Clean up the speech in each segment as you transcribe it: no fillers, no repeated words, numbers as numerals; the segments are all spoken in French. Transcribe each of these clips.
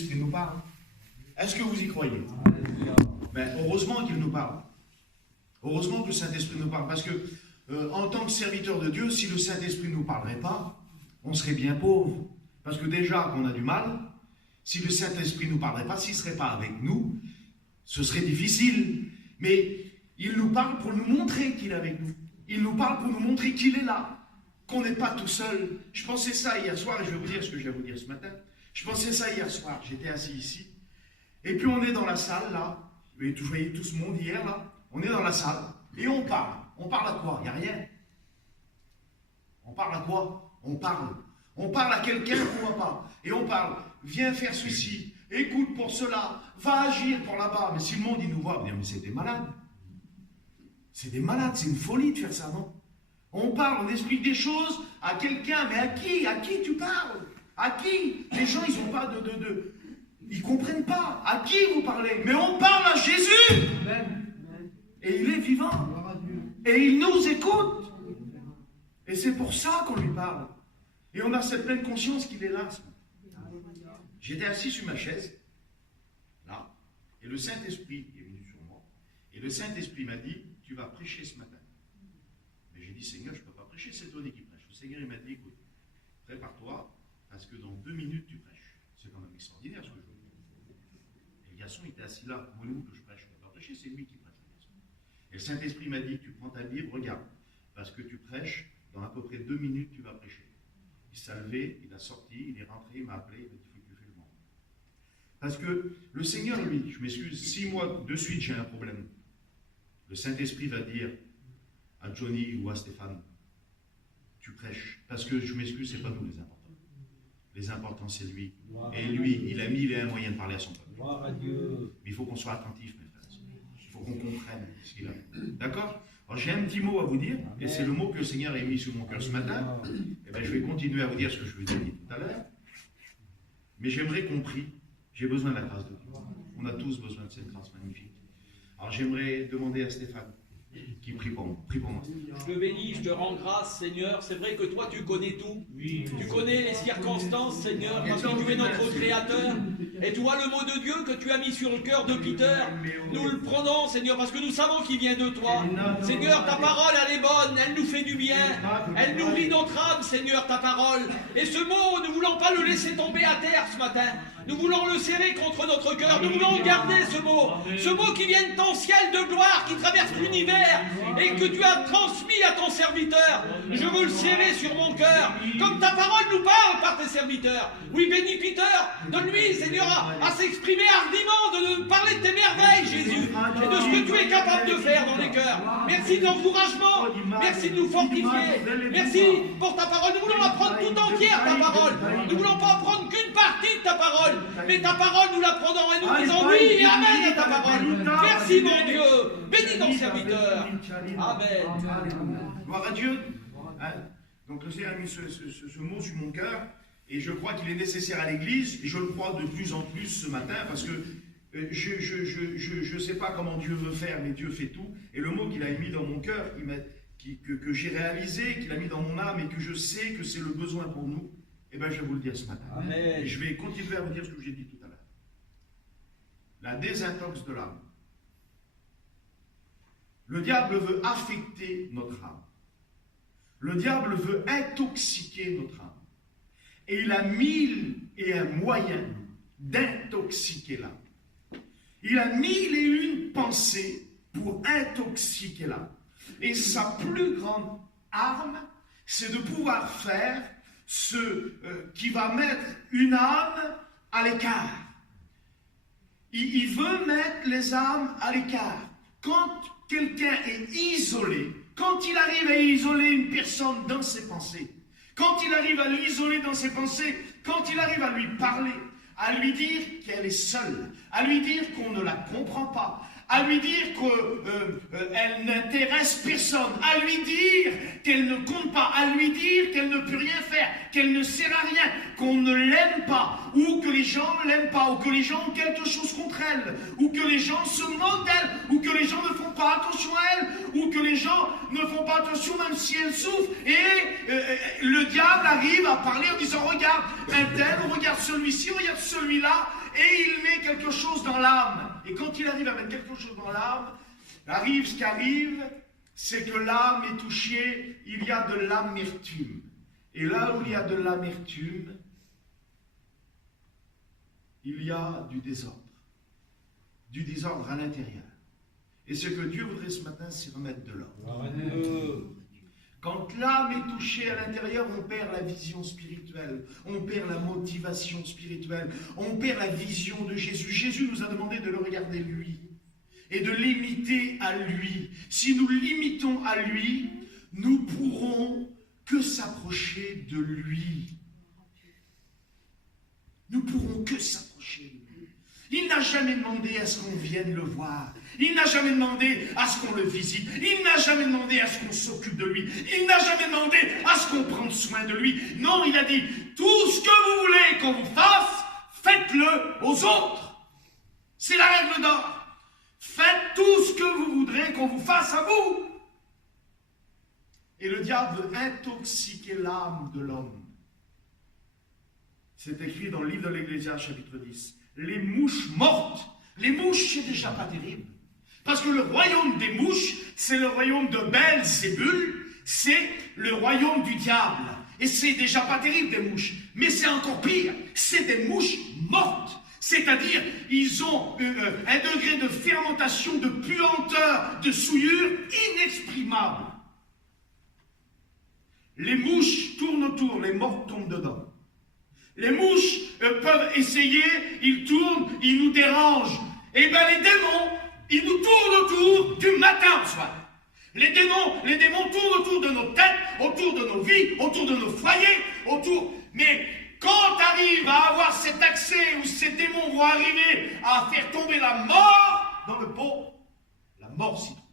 Saint-Esprit nous parle? Est-ce que vous y croyez? Ben, heureusement qu'il nous parle. Heureusement que le Saint-Esprit nous parle. Parce que, en tant que serviteur de Dieu, si le Saint-Esprit ne nous parlerait pas, on serait bien pauvre. Parce que déjà qu'on a du mal, si le Saint-Esprit ne nous parlerait pas, s'il ne serait pas avec nous, ce serait difficile. Mais il nous parle pour nous montrer qu'il est avec nous. Il nous parle pour nous montrer qu'il est là, qu'on n'est pas tout seul. Je pensais ça hier soir, et je vais vous dire ce que je vais vous dire ce matin. Je pensais ça hier soir, j'étais assis ici. Et puis on est dans la salle, là. Vous voyez tout ce monde hier, là. On est dans la salle, et on parle. On parle à quoi? Il n'y a rien. On parle à quoi? On parle. On parle à quelqu'un qu'on ne voit pas. Et on parle, viens faire ceci, écoute pour cela, va agir pour là-bas. Mais si le monde, il nous voit, on va dire, mais c'est des malades. C'est des malades, c'est une folie de faire ça, non? On parle, on explique des choses à quelqu'un, mais à qui? À qui tu parles? À qui? Les gens, ils n'ont pas ils ne comprennent pas. À qui vous parlez? Mais on parle à Jésus! Et il est vivant. Et il nous écoute. Et c'est pour ça qu'on lui parle. Et on a cette pleine conscience qu'il est là. J'étais assis sur ma chaise, là, et le Saint-Esprit est venu sur moi. Et le Saint-Esprit m'a dit, tu vas prêcher ce matin. Mais j'ai dit, Seigneur, je ne peux pas prêcher, c'est toi qui prêche. Le Seigneur, il m'a dit, écoute, prépare-toi, parce que dans 2 minutes, tu prêches. C'est quand même extraordinaire ce que je veux dire. Et le garçon, il était assis là, voulez-vous que je prêche? Je ne peux pas prêcher, c'est lui qui prêche. Et le Saint-Esprit m'a dit, tu prends ta Bible, regarde, parce que tu prêches, dans à peu près 2 minutes, tu vas prêcher. Il s'est levé, il a sorti, il est rentré, il m'a appelé, il m'a dit, il faut que tu fasses le monde. Parce que le Seigneur, lui, je m'excuse, 6 mois de suite, j'ai un problème. Le Saint-Esprit va dire à Johnny ou à Stéphane, tu prêches. Parce que, je m'excuse, ce n'est pas nous les importants. Les importants, c'est lui. Et lui, il a mis un moyen de parler à son peuple. Mais il faut qu'on soit attentif, mes frères. Il faut qu'on comprenne ce qu'il a. D'accord? Alors j'ai un petit mot à vous dire, et c'est le mot que le Seigneur a mis sur mon cœur ce matin. Et bien, je vais continuer à vous dire ce que je vous ai dit tout à l'heure. Mais j'aimerais qu'on prie. J'ai besoin de la grâce de Dieu. On a tous besoin de cette grâce magnifique. Alors j'aimerais demander à Stéphane qui prie pour moi. Prie pour moi. Je te bénis, je te rends grâce, Seigneur. C'est vrai que toi, tu connais tout. Tu connais les circonstances, Seigneur, parce que tu es notre Créateur. Et tu vois le mot de Dieu que tu as mis sur le cœur de Peter. Nous le prenons, Seigneur, parce que nous savons qu'il vient de toi. Seigneur, ta parole, elle est bonne, elle nous fait du bien. Elle nourrit notre âme, Seigneur, ta parole. Et ce mot, nous ne voulons pas le laisser tomber à terre ce matin. Nous voulons le serrer contre notre cœur. Nous voulons garder ce mot qui vient de ton ciel de gloire, qui traverse l'univers et que tu as transmis à ton serviteur. Je veux le serrer sur mon cœur, comme ta parole nous parle par tes serviteurs. Oui, bénis Peter, donne-lui, Seigneur, à s'exprimer hardiment, de nous parler de tes merveilles, Jésus, et de ce que tu es capable de faire dans les cœurs. Merci de l'encouragement, merci de nous fortifier, merci pour ta parole. Nous voulons apprendre tout entière ta parole. Nous ne voulons pas apprendre qu'une partie de ta parole. Mais ta parole, nous la prenons et nous disons oui et amen à ta parole. Merci mon Dieu. Bénis ton serviteur. Amen. Gloire à Dieu. Hein? Donc le Seigneur a mis ce mot sur mon cœur et je crois qu'il est nécessaire à l'Église et je le crois de plus en plus ce matin parce que je ne sais pas comment Dieu veut faire, mais Dieu fait tout. Et le mot qu'il a mis dans mon cœur, que j'ai réalisé, qu'il a mis dans mon âme et que je sais que c'est le besoin pour nous, eh bien, je vais vous le dire ce matin. Amen. Et je vais continuer à vous dire ce que j'ai dit tout à l'heure. La désintox de l'âme. Le diable veut affecter notre âme. Le diable veut intoxiquer notre âme. Et il a 1001 moyens d'intoxiquer l'âme. Il a 1001 pensées pour intoxiquer l'âme. Et sa plus grande arme, c'est de pouvoir faire ce qui va mettre une âme à l'écart. Il veut mettre les âmes à l'écart. Quand quelqu'un est isolé, quand il arrive à isoler une personne dans ses pensées, quand il arrive à l'isoler dans ses pensées, quand il arrive à lui parler, à lui dire qu'elle est seule, à lui dire qu'on ne la comprend pas, à lui dire qu'elle n'intéresse personne, à lui dire qu'elle ne compte pas, à lui dire qu'elle ne peut rien faire, qu'elle ne sert à rien, qu'on ne l'aime pas, ou que les gens ne l'aiment pas, ou que les gens ont quelque chose contre elle, ou que les gens se moquent d'elle, ou que les gens ne font pas attention à elle, ou que les gens ne font pas attention même si elle souffre, et le diable arrive à parler en disant regarde un tel, regarde celui-ci, regarde celui-là, quelque chose dans l'âme. Et quand il arrive à mettre quelque chose dans l'âme, arrive ce qui arrive, c'est que l'âme est touchée, il y a de l'amertume. Et là où il y a de l'amertume, il y a du désordre à l'intérieur. Et ce que Dieu voudrait ce matin, c'est remettre de l'ordre. Quand l'âme est touchée à l'intérieur, on perd la vision spirituelle, on perd la motivation spirituelle, on perd la vision de Jésus. Jésus nous a demandé de le regarder lui et de l'imiter à lui. Si nous l'imitons à lui, nous pourrons que s'approcher de lui. Nous pourrons que s'approcher de lui. Il n'a jamais demandé à ce qu'on vienne le voir. Il n'a jamais demandé à ce qu'on le visite. Il n'a jamais demandé à ce qu'on s'occupe de lui. Il n'a jamais demandé à ce qu'on prenne soin de lui. Non, il a dit, tout ce que vous voulez qu'on vous fasse, faites-le aux autres. C'est la règle d'or. Faites tout ce que vous voudrez qu'on vous fasse à vous. Et le diable veut intoxiquer l'âme de l'homme. C'est écrit dans le livre de l'Ecclésiaste, chapitre 10. Les mouches mortes. Les mouches, c'est déjà pas terrible. Parce que le royaume des mouches, c'est le royaume de Belzébul, c'est le royaume du diable. Et c'est déjà pas terrible des mouches. Mais c'est encore pire, c'est des mouches mortes. C'est-à-dire, ils ont un degré de fermentation, de puanteur, de souillure inexprimable. Les mouches tournent autour, les morts tombent dedans. Les mouches peuvent essayer, ils tournent, ils nous dérangent. Et bien les démons, ils nous tournent autour du matin au soir. Les démons tournent autour de nos têtes, autour de nos vies, autour de nos foyers, autour... Mais quand tu arrives à avoir cet accès où ces démons vont arriver à faire tomber la mort dans le pot, la mort s'y trouve.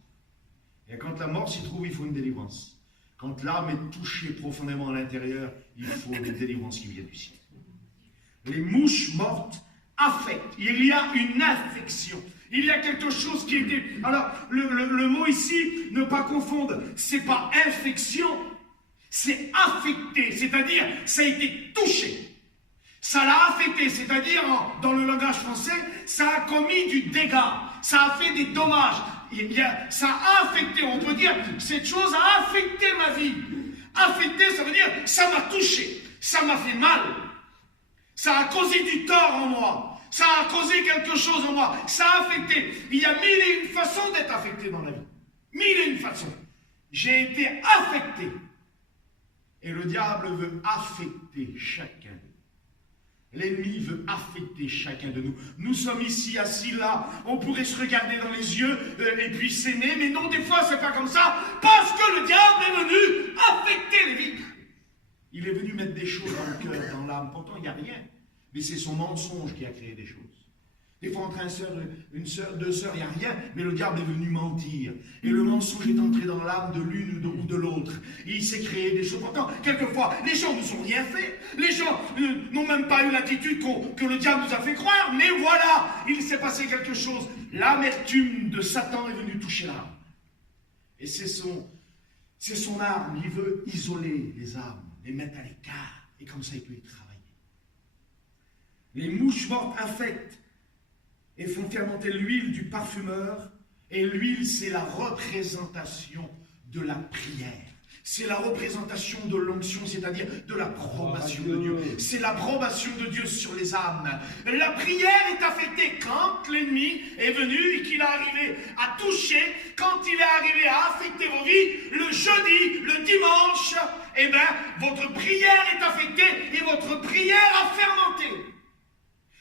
Et quand la mort s'y trouve, il faut une délivrance. Quand l'âme est touchée profondément à l'intérieur, il faut une délivrance qui vient du ciel. Les mouches mortes affectent. Il y a une infection. Il y a quelque chose qui est... Alors, le mot ici, ne pas confondre, c'est pas infection, c'est affecté. C'est-à-dire, ça a été touché. Ça l'a affecté, c'est-à-dire, dans le langage français, ça a commis du dégât. Ça a fait des dommages. Ça a affecté, on peut dire, cette chose a affecté ma vie. Affecté, ça veut dire, ça m'a touché. Ça m'a fait mal. Ça a causé du tort en moi. Ça a causé quelque chose en moi. Ça a affecté. Il y a 1001 façons d'être affecté dans la vie. 1001 façons. J'ai été affecté. Et le diable veut affecter chacun. L'ennemi veut affecter chacun de nous. Nous sommes ici, assis là. On pourrait se regarder dans les yeux et puis s'aimer. Mais non, des fois, c'est pas comme ça. Parce que le diable est venu affecter les vies. Il est venu mettre des choses dans le cœur, dans l'âme. Pourtant, il n'y a rien. Mais c'est son mensonge qui a créé des choses. Des fois, entre une sœur, deux sœurs, il n'y a rien. Mais le diable est venu mentir. Et le mensonge est entré dans l'âme de l'une ou de l'autre. Il s'est créé des choses. Pourtant, quelquefois, les gens ne sont rien fait. Les gens n'ont même pas eu l'attitude que le diable nous a fait croire. Mais voilà, il s'est passé quelque chose. L'amertume de Satan est venue toucher l'âme. Et c'est son arme. Il veut isoler les âmes, les mettre à l'écart. Et comme ça, il peut y travailler. Les mouches mortes affectent et font fermenter l'huile du parfumeur. Et l'huile, c'est la représentation de la prière. C'est la représentation de l'onction, c'est-à-dire de l'approbation de Dieu. C'est l'approbation de Dieu sur les âmes. La prière est affectée quand l'ennemi est venu et qu'il est arrivé à toucher, quand il est arrivé à affecter vos vies, le jeudi, le dimanche, eh bien, votre prière est affectée et votre prière a fermenté.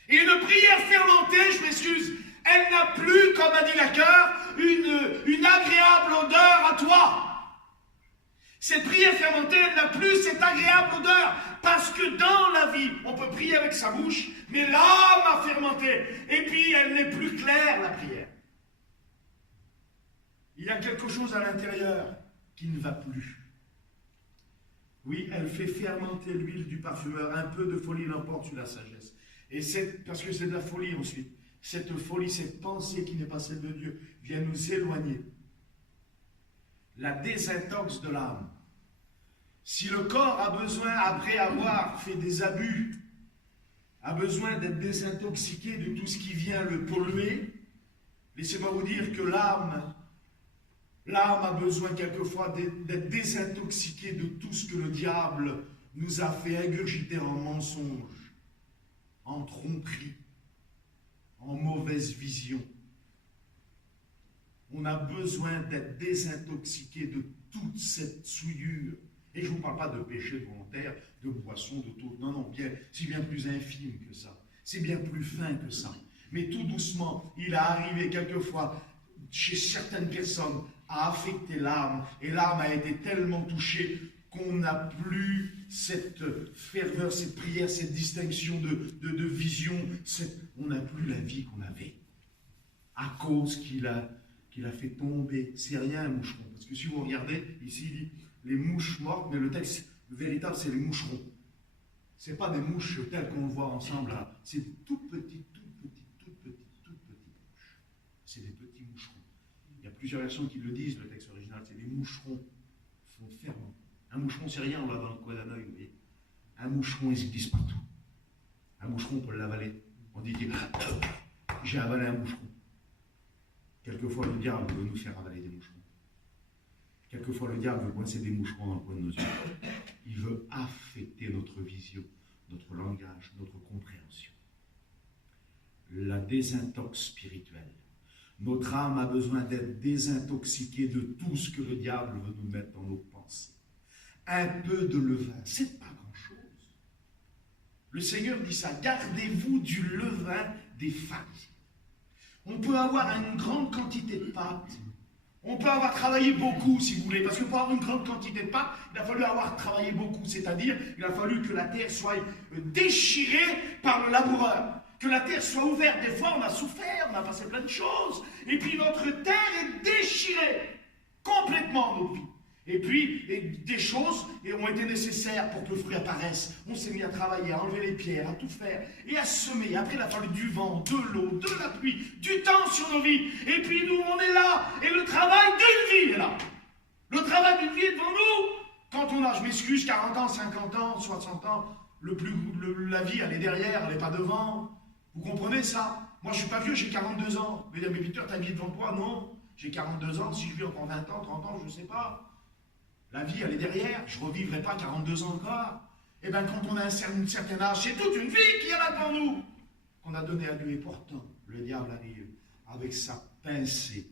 Et une prière fermentée, je m'excuse, elle n'a plus, comme a dit la chœur, une agréable odeur à toi. Cette prière fermentée, elle n'a plus cette agréable odeur. Parce que dans la vie, on peut prier avec sa bouche, mais l'âme a fermenté. Et puis, elle n'est plus claire, la prière. Il y a quelque chose à l'intérieur qui ne va plus. Oui, elle fait fermenter l'huile du parfumeur. Un peu de folie l'emporte sur la sagesse. Et c'est parce que c'est de la folie ensuite. Cette folie, cette pensée qui n'est pas celle de Dieu, vient nous éloigner. La désintox de l'âme. Si le corps a besoin, après avoir fait des abus, a besoin d'être désintoxiqué de tout ce qui vient le polluer. Laissez-moi vous dire que l'âme a besoin quelquefois d'être désintoxiquée de tout ce que le diable nous a fait ingurgiter en mensonge, en tromperie, en mauvaise vision. On a besoin d'être désintoxiqué de toute cette souillure. Et je ne vous parle pas de péché volontaire, de boisson, de tout. Non, non, c'est bien plus infime que ça. C'est bien plus fin que ça. Mais tout doucement, il est arrivé quelquefois chez certaines personnes à affecter l'âme. Et l'âme a été tellement touchée qu'on n'a plus cette ferveur, cette prière, cette distinction de vision. On n'a plus la vie qu'on avait. À cause qu'il a fait tomber. C'est rien un moucheron. Parce que si vous regardez, ici il dit les mouches mortes, mais le texte véritable c'est les moucherons. Ce n'est pas des mouches telles qu'on le voit ensemble là. C'est des tout petites mouches. C'est des petits moucherons. Il y a plusieurs versions qui le disent, le texte original, c'est des moucherons. Il faut faire. Un moucheron, c'est rien, on l'a dans le coin d'un œil, vous voyez. Un moucheron, il se glisse partout. Un moucheron, on peut l'avaler. On dit, j'ai avalé un moucheron. Quelquefois, le diable veut nous faire avaler des moucherons. Quelquefois, le diable veut coincer des moucherons dans le coin de nos yeux. Il veut affecter notre vision, notre langage, notre compréhension. La désintox spirituelle. Notre âme a besoin d'être désintoxiquée de tout ce que le diable veut nous mettre dans nos pensées. Un peu de levain, c'est pas grand-chose. Le Seigneur dit ça, gardez-vous du levain des pharisiens. On peut avoir une grande quantité de pâte. On peut avoir travaillé beaucoup, si vous voulez, parce que pour avoir une grande quantité de pâte, il a fallu avoir travaillé beaucoup, c'est-à-dire il a fallu que la terre soit déchirée par le laboureur, que la terre soit ouverte. Des fois, on a souffert, on a passé plein de choses, et puis notre terre est déchirée complètement, nos vies. Et puis, des choses ont été nécessaires pour que le fruit apparaisse. On s'est mis à travailler, à enlever les pierres, à tout faire, et à semer. Après, il a fallu du vent, de l'eau, de la pluie, du temps sur nos vies. Et puis, nous, on est là, et le travail d'une vie est là. Le travail d'une vie est devant nous. Quand on a, je m'excuse, 40 ans, 50 ans, 60 ans, la vie, elle est derrière, elle n'est pas devant. Vous comprenez ça? Moi, je ne suis pas vieux, j'ai 42 ans. Mesdames et messieurs, ta vie est devant toi? Non. J'ai 42 ans, si je vis encore 20 ans, 30 ans, je ne sais pas. La vie, elle est derrière, je ne revivrai pas 42 ans encore. Et bien, quand on a un certain âge, c'est toute une vie qui est là devant nous, qu'on a donné à Dieu. Et pourtant, le diable arrive avec sa pincée,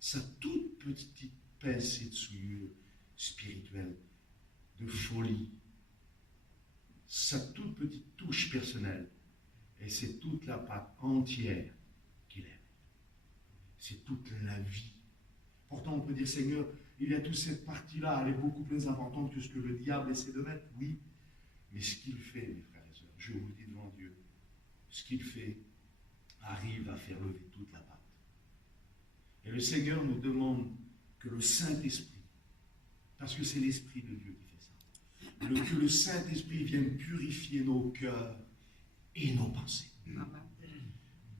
sa toute petite pincée de souillure spirituelle, de folie, sa toute petite touche personnelle. Et c'est toute la pâte entière qu'il aime. C'est toute la vie. Pourtant, on peut dire, Seigneur, il y a toute cette partie-là, elle est beaucoup plus importante que ce que le diable essaie de mettre, oui. Mais ce qu'il fait, mes frères et sœurs, je vous le dis devant Dieu, ce qu'il fait arrive à faire lever toute la pâte. Et le Seigneur nous demande que le Saint-Esprit, parce que c'est l'Esprit de Dieu qui fait ça, que le Saint-Esprit vienne purifier nos cœurs et nos pensées.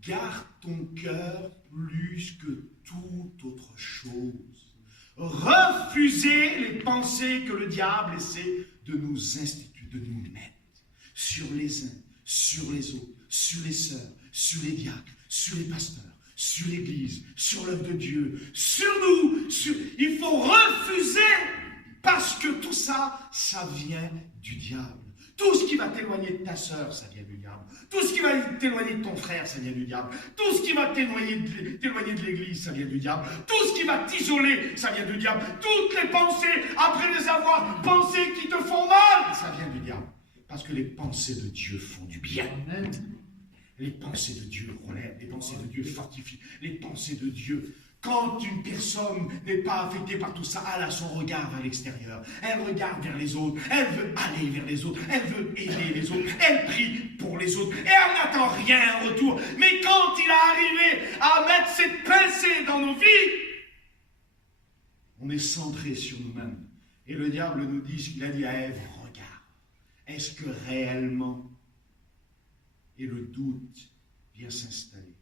Garde ton cœur plus que toute autre chose. Refusez les pensées que le diable essaie de nous instituer, de nous mettre sur les uns, sur les autres, sur les sœurs, sur les diacres, sur les pasteurs, sur l'Église, sur l'œuvre de Dieu, sur nous. Il faut refuser parce que tout ça, ça vient du diable. Tout ce qui va t'éloigner de ta sœur, ça vient du diable. Tout ce qui va t'éloigner de ton frère, ça vient du diable. Tout ce qui va t'éloigner de l'église, ça vient du diable. Tout ce qui va t'isoler, ça vient du diable. Toutes les pensées, après les avoir pensées qui te font mal, ça vient du diable. Parce que les pensées de Dieu font du bien. Amen. Les pensées de Dieu relèvent, les pensées de Dieu fortifient, les pensées de Dieu. Quand une personne n'est pas affectée par tout ça, elle a son regard vers l'extérieur. Elle regarde vers les autres. Elle veut aller vers les autres. Elle veut aider les autres. Elle prie pour les autres. Et elle n'attend rien en retour. Mais quand il est arrivé à mettre cette pincée dans nos vies, on est centré sur nous-mêmes. Et le diable nous dit ce qu'il a dit à Ève, regarde. Est-ce que réellement, et le doute vient s'installer.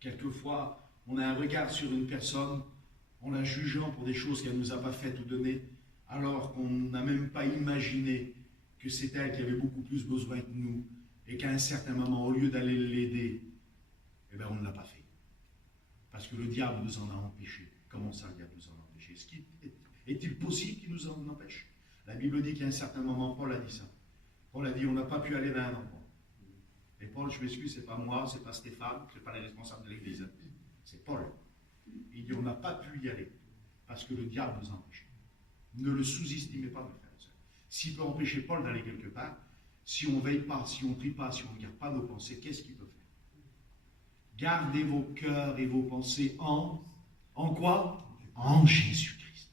Quelquefois, on a un regard sur une personne, en la jugeant pour des choses qu'elle ne nous a pas faites ou données, alors qu'on n'a même pas imaginé que c'est elle qui avait beaucoup plus besoin que nous, et qu'à un certain moment, au lieu d'aller l'aider, eh bien, on ne l'a pas fait. Parce que le diable nous en a empêchés. Comment ça, le diable nous en a empêchés? Est-il possible qu'il nous en empêche? La Bible dit qu'à un certain moment, Paul a dit ça. Paul a dit, on n'a pas pu aller vers un endroit. Et Paul, je m'excuse, c'est pas moi, c'est pas Stéphane, c'est pas les responsables de l'Église. C'est Paul. Il dit, on n'a pas pu y aller, parce que le diable nous empêche. Ne le sous-estimez pas, mes frères et sœurs. S'il peut empêcher Paul d'aller quelque part, si on ne veille pas, si on ne prie pas, si on ne garde pas nos pensées, qu'est-ce qu'il peut faire? Gardez vos cœurs et vos pensées en quoi? En Jésus-Christ.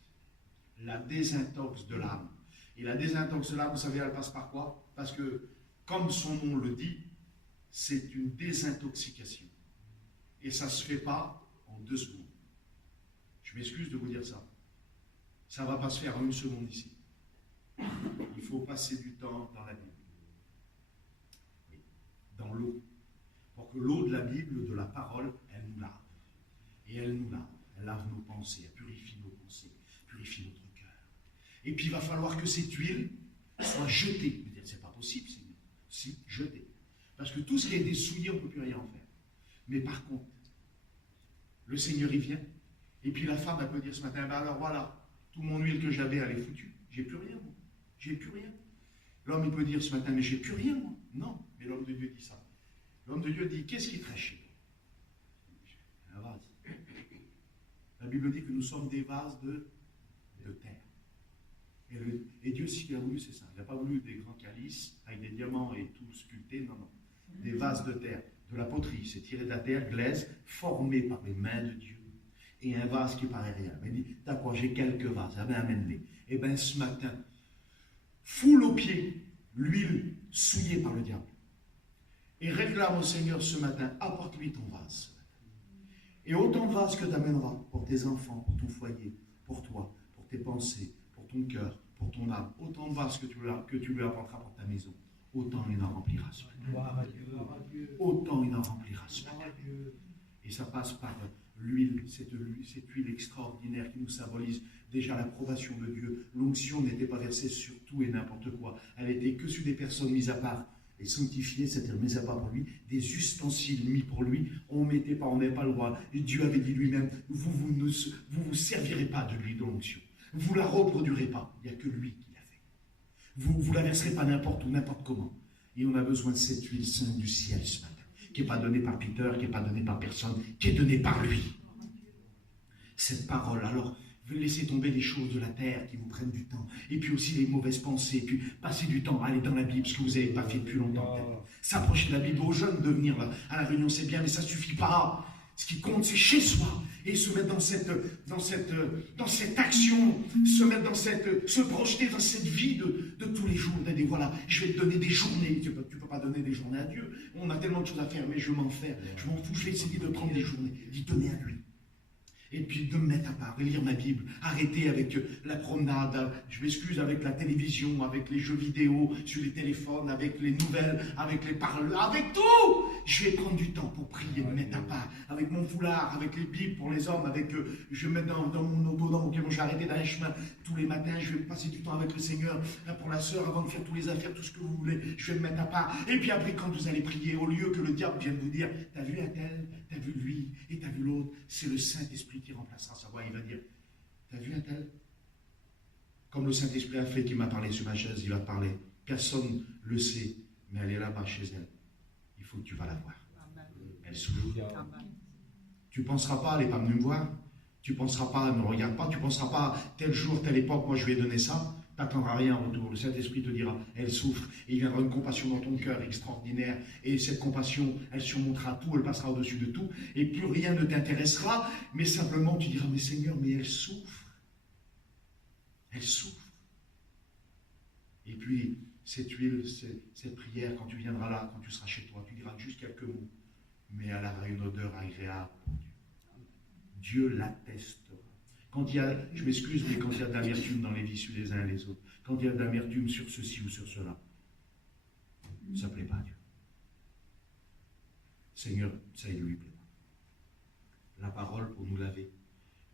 La désintox de l'âme. Et la désintox de l'âme, vous savez, elle passe par quoi? Parce que, comme son nom le dit, c'est une désintoxication. Et ça ne se fait pas en 2 secondes. Je m'excuse de vous dire ça. Ça ne va pas se faire en 1 seconde ici. Il faut passer du temps dans la Bible. Oui, dans l'eau. Pour que l'eau de la Bible, de la parole, elle nous lave. Et elle nous lave. Elle lave nos pensées, elle purifie nos pensées, purifie notre cœur. Et puis il va falloir que cette huile soit jetée. Vous dites, c'est pas possible, Seigneur. Si, jetée. Parce que tout ce qui a été souillé, on ne peut plus rien en faire. Mais par contre, le Seigneur, il vient. Et puis la femme, elle peut dire ce matin, ben alors voilà, toute mon huile que j'avais, elle est foutue. J'ai plus rien, moi. J'ai plus rien. L'homme, il peut dire ce matin, mais j'ai plus rien, moi. Non, mais l'homme de Dieu dit ça. L'homme de Dieu dit, qu'est-ce qui te reste chez toi? Un vase. La Bible dit que nous sommes des vases de terre. Et Dieu, ce qu'il a voulu, c'est ça. Il n'a pas voulu des grands calices avec des diamants et tout sculpté, non, non. Des vases de terre. De la poterie, c'est tiré de la terre, glaise, formée par les mains de Dieu. Et un vase qui paraît réel. Il dit, t'as quoi, j'ai quelques vases, ah ben amène-les. Et bien ce matin, foule aux pieds l'huile souillée par le diable. Et réclame au Seigneur ce matin, apporte-lui ton vase. Et autant de vases que tu amèneras pour tes enfants, pour ton foyer, pour toi, pour tes pensées, pour ton cœur, pour ton âme, autant de vases que tu lui apporteras pour ta maison, autant il en remplira ce matin. Autant il en remplira ce matin. Et ça passe par l'huile, cette huile extraordinaire qui nous symbolise déjà l'approbation de Dieu. L'onction n'était pas versée sur tout et n'importe quoi. Elle était que sur des personnes mises à part et sanctifiées, c'est-à-dire mises à part pour lui, des ustensiles mis pour lui. On n'avait pas le droit. Et Dieu avait dit lui-même, vous servirez pas de l'huile de l'onction. Vous la reproduirez pas. Il n'y a que lui qui l'a fait. Vous la verserez pas n'importe où, n'importe comment. Et on a besoin de cette huile sainte du ciel ce matin, qui n'est pas donnée par Peter, qui n'est pas donnée par personne, qui est donnée par lui. Cette parole, alors, laissez tomber les choses de la terre qui vous prennent du temps, et puis aussi les mauvaises pensées, puis passez du temps à aller dans la Bible, ce que vous n'avez pas fait depuis longtemps. S'approcher de la Bible aux jeunes de venir à la réunion, c'est bien, mais ça ne suffit pas. Ce qui compte, c'est chez soi, et se mettre dans cette action, se projeter dans cette vie de tous les jours. De dire, voilà, je vais te donner des journées. Tu ne peux pas donner des journées à Dieu. On a tellement de choses à faire, mais je m'en fous. Je vais essayer de prendre des journées, d'y donner à lui. Et puis de me mettre à part, de lire ma Bible, arrêter avec la promenade, je m'excuse, avec la télévision, avec les jeux vidéo, sur les téléphones, avec les nouvelles, avec les parleurs, avec tout. Je vais prendre du temps pour prier, me mettre à part, avec mon foulard, avec les Bibles pour les hommes, je vais me mettre dans mon auto, dans mon camion, je vais arrêter dans les chemins tous les matins, je vais passer du temps avec le Seigneur, pour la sœur, avant de faire tous les affaires, tout ce que vous voulez, je vais me mettre à part. Et puis après, quand vous allez prier, au lieu que le diable vienne vous dire, t'as vu un tel, t'as vu lui, et t'as vu l'autre, c'est le Saint-Esprit qui remplacera sa voix. Il va dire, t'as vu un tel? Comme le Saint-Esprit a fait, qui m'a parlé sur ma chaise, il va te parler. Personne ne le sait, mais elle est là-bas chez elle. Il faut que tu vas la voir. Elle souffre. Tu ne penseras pas, elle n'est pas venue me voir. Tu ne penseras pas, ne regarde pas. Tu ne penseras pas, tel jour, telle époque, moi je lui ai donné ça. Tu n'attendras rien en retour. Le Saint-Esprit te dira, elle souffre. Et il viendra une compassion dans ton cœur extraordinaire. Et cette compassion, elle surmontera tout, elle passera au-dessus de tout. Et plus rien ne t'intéressera. Mais simplement, tu diras, mais Seigneur, mais elle souffre. Elle souffre. Et puis, cette huile, cette prière, quand tu viendras là, quand tu seras chez toi, tu diras juste quelques mots. Mais elle aura une odeur agréable pour Dieu. Dieu l'attestera. Quand il y a, je m'excuse, mais quand il y a de l'amertume dans les vies sur les uns et les autres, quand il y a de l'amertume sur ceci ou sur cela, ça ne plaît pas à Dieu. Seigneur, ça ne lui plaît pas. La parole pour nous laver,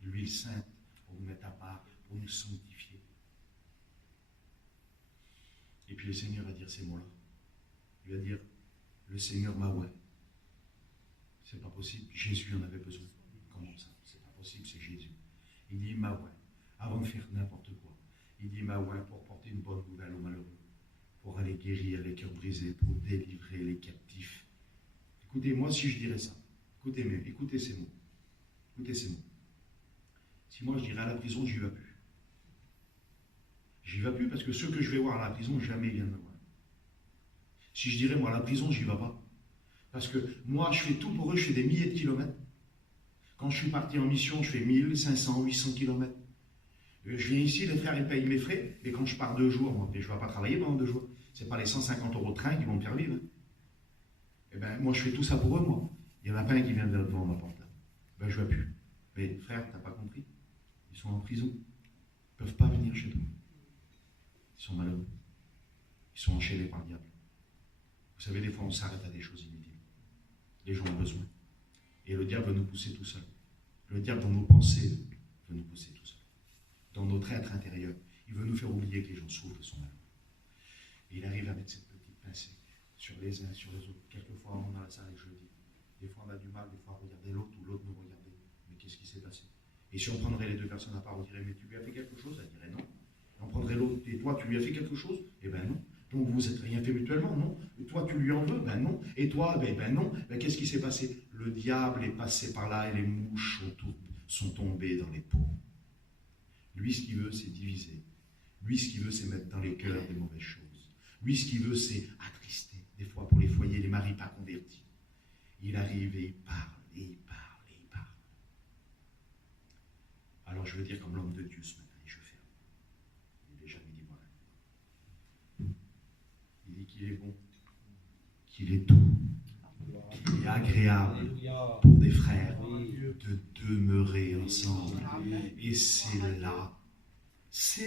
l'huile sainte pour nous mettre à part, pour nous sanctifier. Et puis le Seigneur va dire ces mots-là. Il va dire, le Seigneur m'a ouais. C'est pas possible, Jésus en avait besoin. Comment ça? C'est pas possible, c'est Jésus. Il dit, m'a ouais, avant de faire n'importe quoi. Il dit, m'a ouais, pour porter une bonne nouvelle aux malheureux, pour aller guérir les cœurs brisés, pour délivrer les captifs. Écoutez, moi, si je dirais ça, écoutez ces mots. Écoutez ces mots. Si moi je dirais à la prison, j'y vais plus. J'y vais plus parce que ceux que je vais voir à la prison, jamais ils viennent me voir. Si je dirais, moi, à la prison, j'y vais pas. Parce que moi, je fais tout pour eux, je fais des milliers de kilomètres. Quand je suis parti en mission, je fais 1500, 800 kilomètres. Je viens ici, les frères, ils payent mes frais, et quand je pars 2 jours, moi, je ne vais pas travailler pendant 2 jours. Ce n'est pas les 150 € de train qui vont me faire vivre. Hein. Eh bien, moi, je fais tout ça pour eux, moi. Il y en a pas un qui vient devant ma porte, là. Ben, je ne vais plus. Mais frère, tu n'as pas compris. Ils sont en prison. Ils ne peuvent pas venir chez toi. Ils sont malheureux. Ils sont enchaînés par le diable. Vous savez, des fois, on s'arrête à des choses inutiles. Les gens ont besoin. Et le diable veut nous pousser tout seul. Le diable, dans nos pensées, veut nous pousser tout seul. Dans notre être intérieur, il veut nous faire oublier que les gens souffrent et sont malheureux. Et il arrive à mettre cette petite pincée sur les uns, sur les autres. Quelquefois, on a ça les jeudis. Des fois, on a du mal, des fois, à regarder l'autre ou l'autre nous regarder. Mais qu'est-ce qui s'est passé? Et si on prendrait les 2 personnes à part, on dirait, mais tu lui as fait quelque chose? Elle dirait non. Et on prendrait l'autre, et toi, tu lui as fait quelque chose? Eh bien non. Donc vous n'êtes rien fait mutuellement, non? Et toi, tu lui en veux? Ben non. Et toi, ben non. Ben qu'est-ce qui s'est passé? Le diable est passé par là et les mouches sont tombées dans les pots. Lui, ce qu'il veut, c'est diviser. Lui, ce qu'il veut, c'est mettre dans les cœurs des mauvaises choses. Lui, ce qu'il veut, c'est attrister. Des fois, pour les foyers, les maris pas convertis. Il arrive et il parle, et il parle, et il parle. Alors, je veux dire, comme l'homme de Dieu ce matin, et je ferme. Il est déjà midi moins. Il dit qu'il est bon, qu'il est doux, qu'il est agréable pour des frères de demeurer ensemble. Et c'est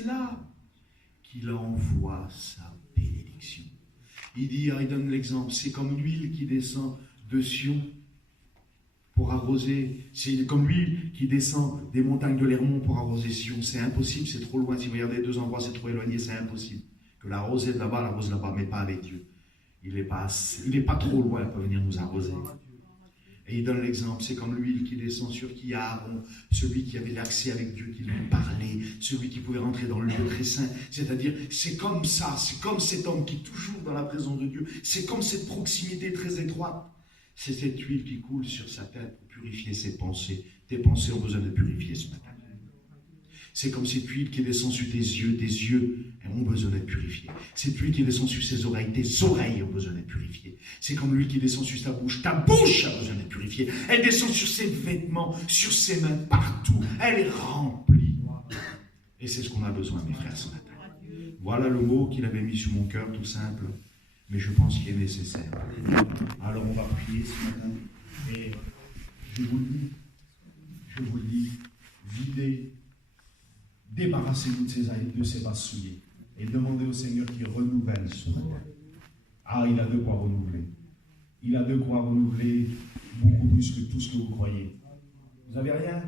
là qu'il envoie sa bénédiction. Il dit, il donne l'exemple, c'est comme l'huile qui descend de Sion pour arroser, c'est comme l'huile qui descend des montagnes de l'Hermont pour arroser Sion. C'est impossible, c'est trop loin. Si vous regardez 2 endroits, c'est trop éloigné, c'est impossible. Que la rosée de là-bas, la rose là-bas, mais pas avec Dieu. Il n'est pas trop loin pour venir nous arroser. Et il donne l'exemple, c'est comme l'huile qui descend sur qui Aaron, celui qui avait l'accès avec Dieu, qui lui parlait, celui qui pouvait rentrer dans le lieu très saint. C'est-à-dire, c'est comme ça, c'est comme cet homme qui est toujours dans la présence de Dieu, c'est comme cette proximité très étroite. C'est cette huile qui coule sur sa tête pour purifier ses pensées. Tes pensées ont besoin de purifier ce matin. C'est comme cette huile qui descend sur tes yeux ont besoin d'être purifiés. Cette huile qui descend sur ses oreilles, tes oreilles ont besoin d'être purifiées. C'est comme l'huile qui descend sur ta bouche a besoin d'être purifiée. Elle descend sur ses vêtements, sur ses mains, partout. Elle est remplie. Et c'est ce qu'on a besoin, mes frères, ce matin. Voilà le mot qu'il avait mis sur mon cœur, tout simple, mais je pense qu'il est nécessaire. Alors on va prier ce matin. Et je vous le dis, videz. Débarrassez-vous de ces vases souillés et demandez au Seigneur qu'il renouvelle ce matin. Ah, il a de quoi renouveler. Il a de quoi renouveler beaucoup plus que tout ce que vous croyez. Vous n'avez rien?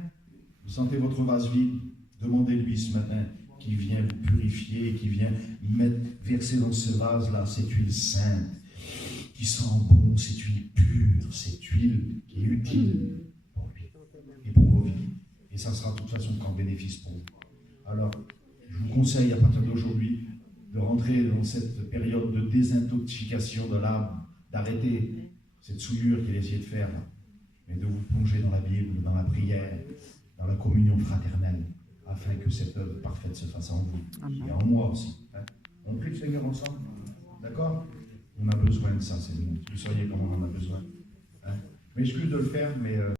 Vous sentez votre vase vide? Demandez-lui ce matin qu'il vienne vous purifier, qu'il vienne verser dans ce vase-là cette huile sainte qui sent bon, cette huile pure, cette huile qui est utile pour lui et pour vos vies. Et ça sera de toute façon qu'en bénéfice pour vous. Alors, je vous conseille à partir d'aujourd'hui de rentrer dans cette période de désintoxication de l'âme, d'arrêter cette souillure qu'il essayait de faire, mais de vous plonger dans la Bible, dans la prière, dans la communion fraternelle, afin que cette œuvre parfaite se fasse en vous et en moi aussi. Hein. On prie le Seigneur ensemble, d'accord? On a besoin de ça, Seigneur. Vous sauriez comment on en a besoin. Hein. Je m'excuse de le faire, mais...